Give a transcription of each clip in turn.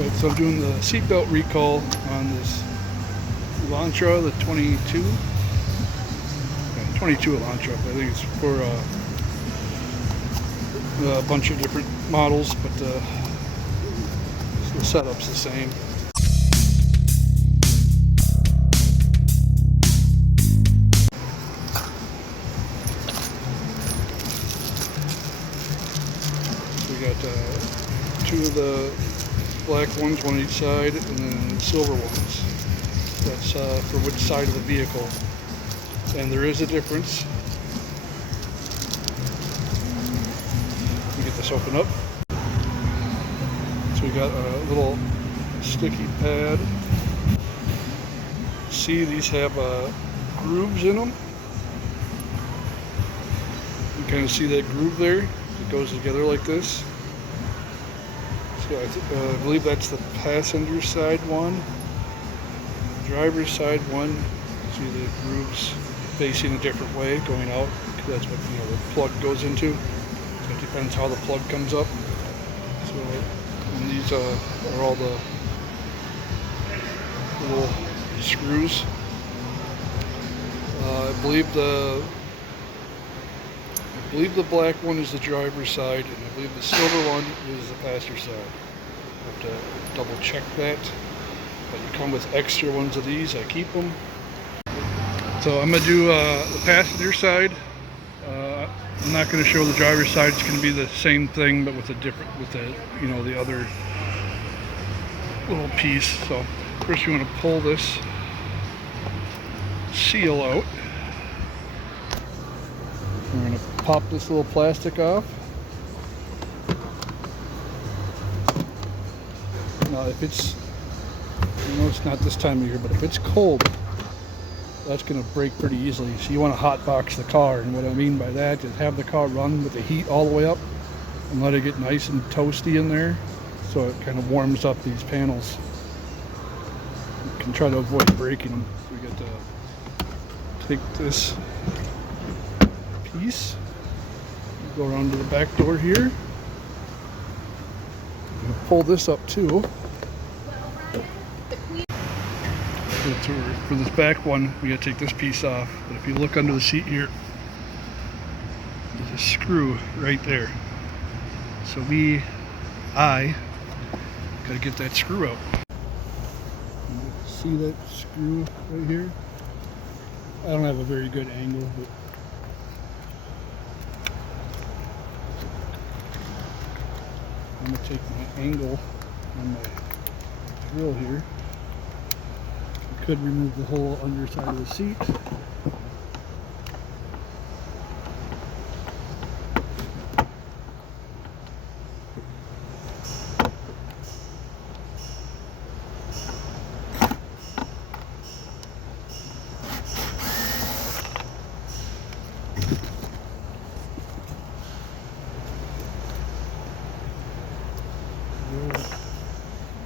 Right, so I'm doing the seatbelt recall on this Elantra, the 22 Elantra. I think it's for a bunch of different models, but the setup's the same. We got two of the black ones, one on each side, and then silver ones. That's for which side of the vehicle. And there is a difference. Let me get this open up. So we got a little sticky pad. See, these have grooves in them. You kind of see that groove there. It goes together like this. So I believe that's the passenger side one. Driver's side one. See the grooves facing a different way going out. That's what the plug goes into. So it depends how the plug comes up. So, and these are all the little screws. I believe the black one is the driver's side, and I believe the silver one is the passenger side. I have to double check that. But you come with extra ones of these. I keep them. So I'm gonna do the passenger side. I'm not gonna show the driver's side. It's gonna be the same thing, but with the other little piece. So first you want to pull this seal out. We're going to pop this little plastic off. Now if it's, it's not this time of year, but if it's cold, that's going to break pretty easily. So you want to hot box the car, and what I mean by that is have the car run with the heat all the way up and let it get nice and toasty in there, so it kind of warms up these panels. You can try to avoid breaking them. So we got to take this piece, go around to the back door here, and pull this up too. For this back one, we got to take this piece off. But if you look under the seat here, there's a screw right there. So I got to get that screw out. See that screw right here? I don't have a very good angle, but I'm going to take my angle on my drill here. I could remove the whole underside of the seat.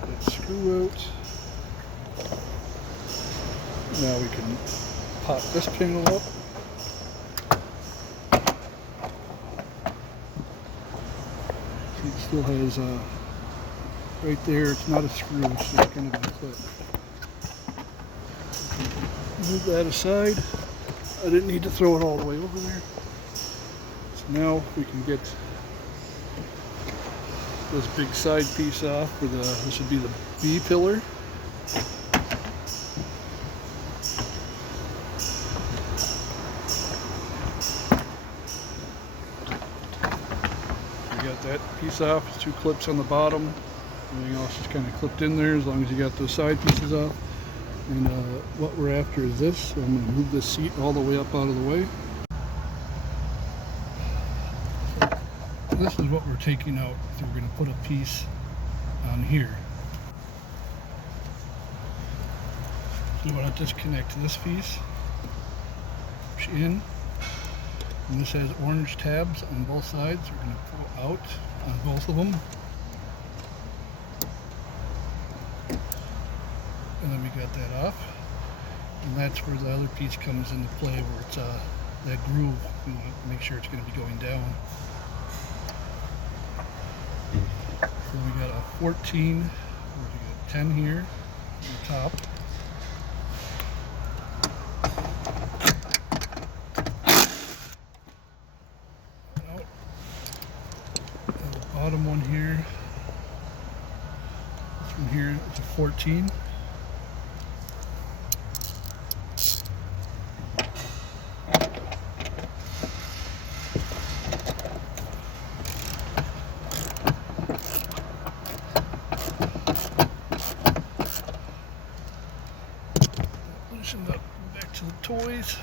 That screw out. Now we can pop this panel up. See, it still has right there, it's not a screw, it's just kind of a clip. Move that aside. I didn't need to throw it all the way over there. So now we can get this big side piece off. This would be the B pillar. That piece off. It's two clips on the bottom. Everything else is kind of clipped in there as long as you got those side pieces off. And what we're after is this. So I'm going to move this seat all the way up out of the way. So this is what we're taking out. So we're going to put a piece on here. So you want to disconnect this piece, push in. And this has orange tabs on both sides. We're going to pull out on both of them. And then we got that off. And that's where the other piece comes into play, where it's that groove. We want to make sure it's going to be going down. So we got a 14 or 10 here on the top. Out. And the bottom one here. This one here is a 14. Loosen up, back to the toys.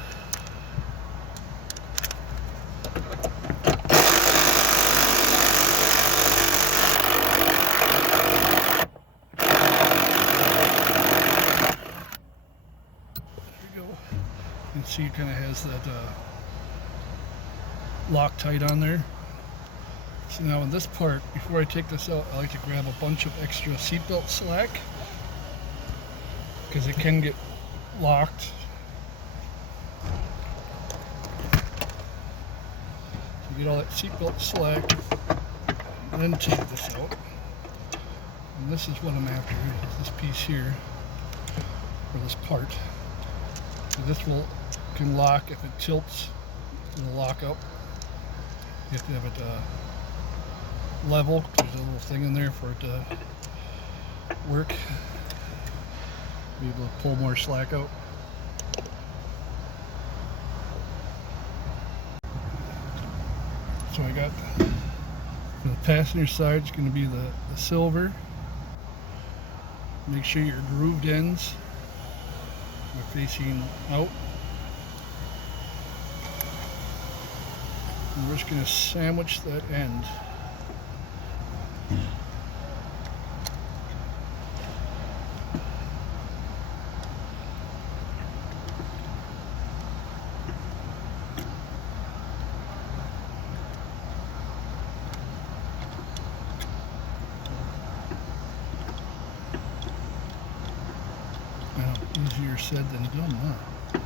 You can see it kind of has that Loctite on there. So now in this part, before I take this out, I like to grab a bunch of extra seatbelt slack because it can get locked. So get all that seatbelt slack, and then take this out. And this is what I'm after, is this piece here, or this part. So this can lock if it tilts. It'll lock up. You have to have it level. There's a little thing in there for it to work. Be able to pull more slack out. So I got for the passenger side, it's going to be the silver. Make sure your grooved ends are facing out. And we're just going to sandwich that end. Easier said than done, huh?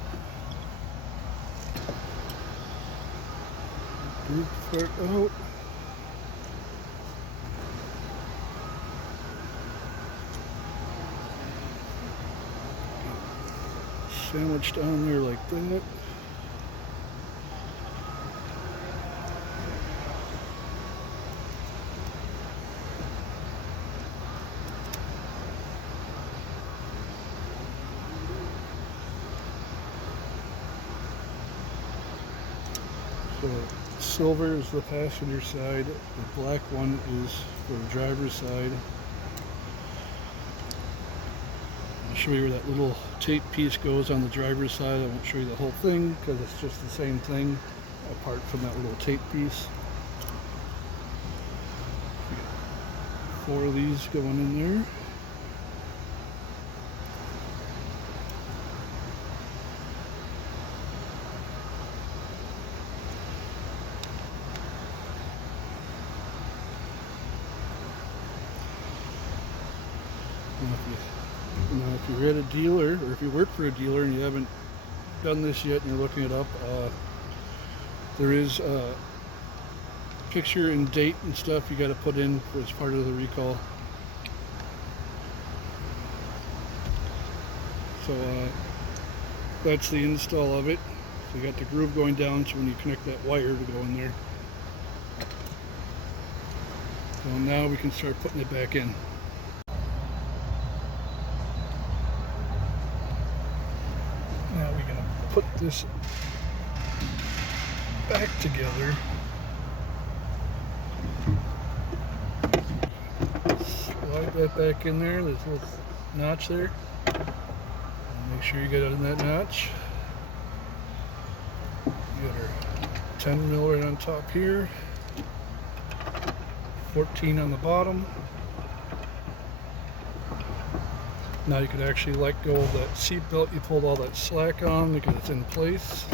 Group part out. Sandwiched down there like that. So silver is the passenger side, the black one is for the driver's side. I'll show you where that little tape piece goes on the driver's side. I won't show you the whole thing because it's just the same thing apart from that little tape piece. 4 of these going in there. If you're at a dealer, or if you work for a dealer and you haven't done this yet and you're looking it up, there is a picture and date and stuff you got to put in as part of the recall. So that's the install of it. So you got the groove going down, so when you connect that wire to go in there. So now we can start putting it back in. Now we're going to put this back together. Slide that back in there. There's a little notch there. And make sure you get it in that notch. You got our 10 mil right on top here. 14 on the bottom. Now you could actually let go of that seat belt you pulled all that slack on because it's in place.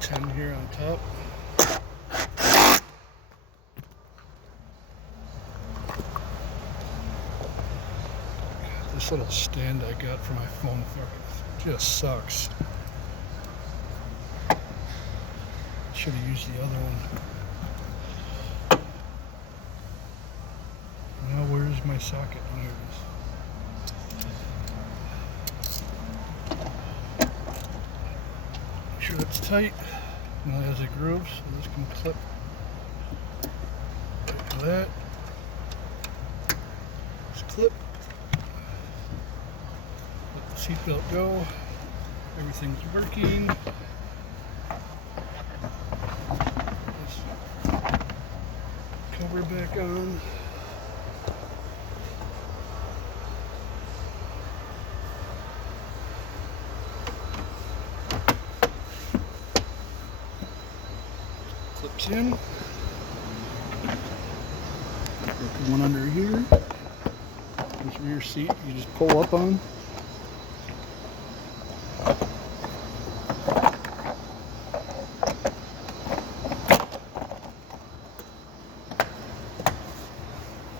10 here on top. This little stand I got for my phone just sucks. Should have used the other one. Now where's my socket? There it is. Make sure that's tight. Now it has a groove, so this can clip like that. Just clip. Let the seatbelt go. Everything's working. This cover back on. Clips in. Put one under here. This rear seat you just pull up on.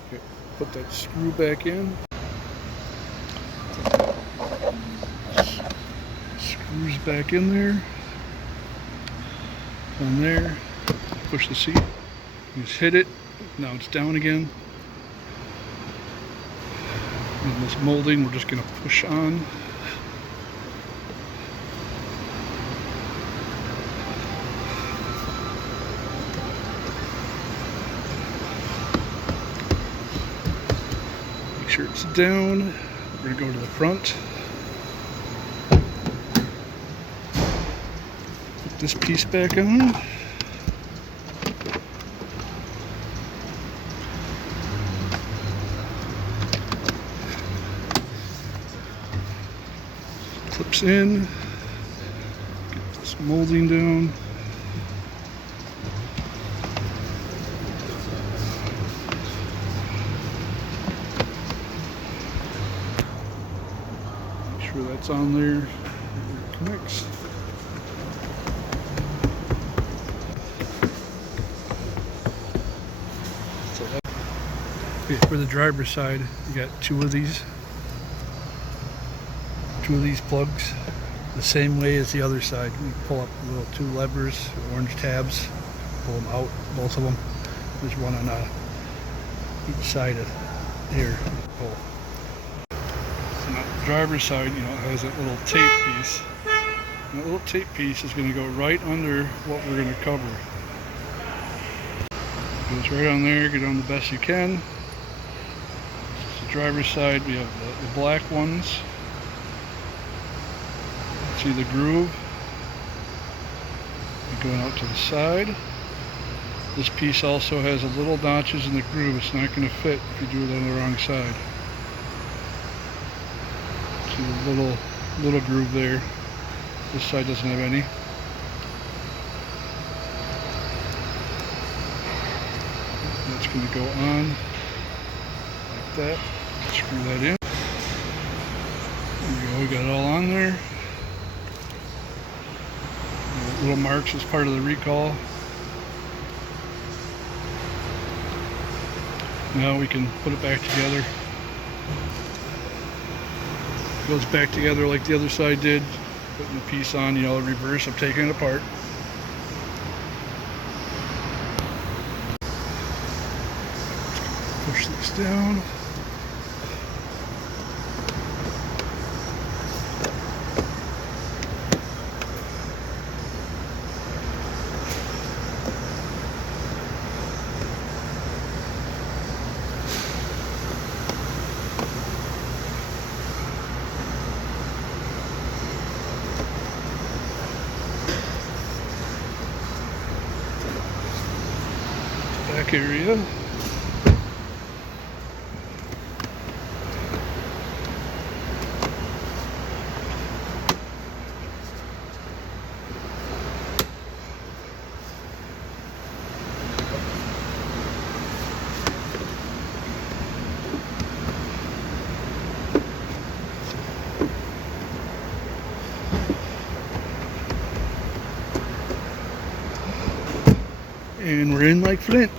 Okay, put that screw back in. Screws back in there. On there. Push the seat. You just hit it. Now it's down again. And this molding we're just going to push on. Make sure it's down. We're going to go to the front. Put this piece back on. Clips in, get this molding down. Make sure that's on there. It connects. Okay, for the driver's side, you got two of these plugs the same way as the other side. You pull up the little two levers, orange tabs, pull them out, both of them. There's one on each side of here. Pull. So now the driver's side, it has that little tape piece. And that little tape piece is going to go right under what we're going to cover. It goes right on there. Get on the best you can. The driver's side, we have the black ones. See the groove going out to the side. This piece also has a little notches in the groove. It's not going to fit if you do it on the wrong side. See the little groove there. This side doesn't have any. That's going to go on like that. Screw that in. There we go. We got it all on there. Little marks as part of the recall. Now we can put it back together. It goes back together like the other side did. Putting the piece on, the reverse of taking it apart. Push this down. Back area. And we're in like Flint.